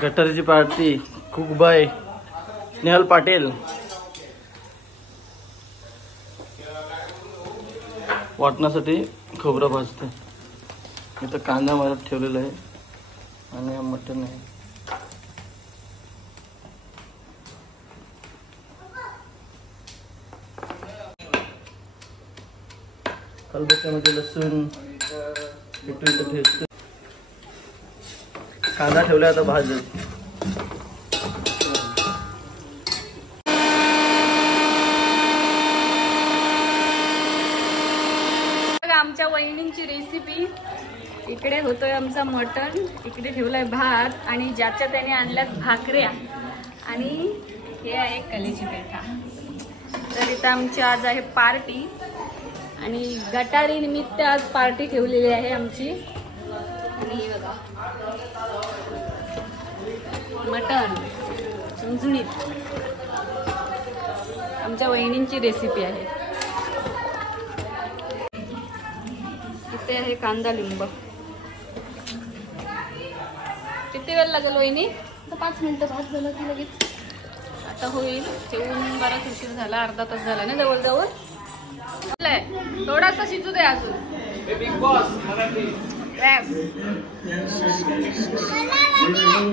गटारीची party कुकबाई Snehal Patil वाटण्यासाठी खोबरं भाजते. इथं कांदा मारत ठेवलेला आहे आणि मटण आहे. खलबत्त्यामध्ये लसूण इथं ठेवते. कांदा ठेवला आता भाजत. आमच्या वहिनींची रेसिपी. इकडे होतोय आमचा मटण, इकडे ठेवलाय भात आणि ज्याच्या त्याने आणल्यात भाकऱ्या आणि हे आहे कलेची पेठा. तर इथं आमची आज आहे पार्टी आणि गटारी निमित्त आज पार्टी ठेवलेली आहे आमची. आणि बघा मटण झुणझुणीत आमच्या वहिनींची रेसिपी आहे. इथे आहे कांदा लिंब. किती वेळ लागेल वहिनी? 5 मिनिटं भात झालं की लगेच आता होईल. जेवून बराच उशीर झाला, अर्धा तास झाला ना जवळजवळ. थोडासा शिजू दे अजून.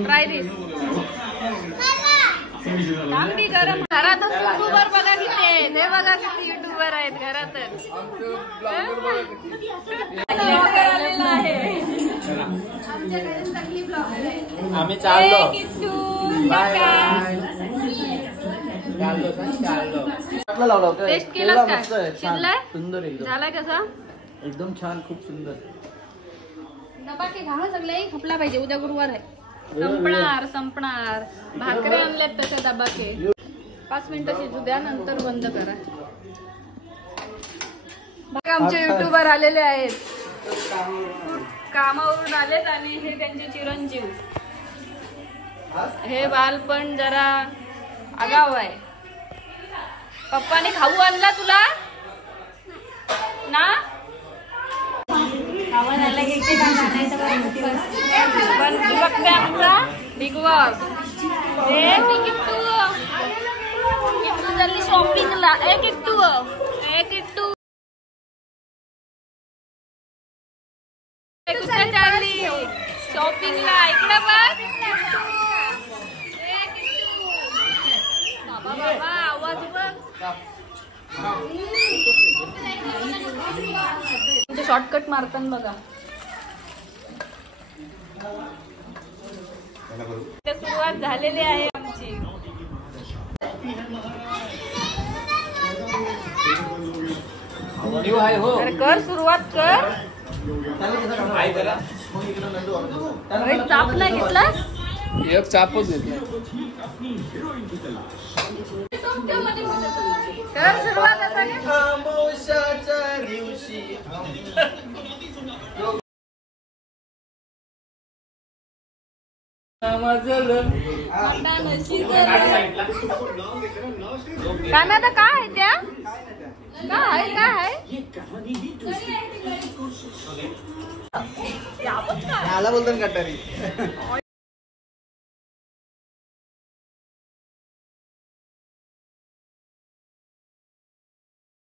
ट्राय दिस. चांगली गरम. घरातच युट्यूबर बघा किती आहेत. हे बघा किती युट्यूबर आहेत घरातच. आम्ही चाललो. टेस्ट केलं का? सुंदर एकदम. झालाय कसा? एकदम छान, खूप सुंदर. दबाके घावा सगळे खपला पाहिजे. उद्या गुरुवार आहे. संपणार. भाकरी आणल्यात तसे दबाके. 5 मिनिटं शिजू द्या, नंतर बंद करा. बघा आमचे युट्यूबर आलेले आहेत. कामावरून आलेत आणि हे त्यांचे चिरंजीव. हे बालपण जरा आगाव आहे. पप्पाने खाऊ आणला तुला ना? बघते आमचा बिग बॉस. किट्टू जल्दी शॉपिंगला. किट्टू कुठे चालली शॉपिंगला? इकडे बघ. बाबा बाबा आवाज बघ. शॉर्टकट मारताना बघा. सुरुवात झालेली आहे आमची. तर कर सुरुवात कर. चाप नाही घेतला? एक चापच घेतला. कर सुरुवात आता. काना तर काय आहे त्या? काय याला बोलतो गटारी.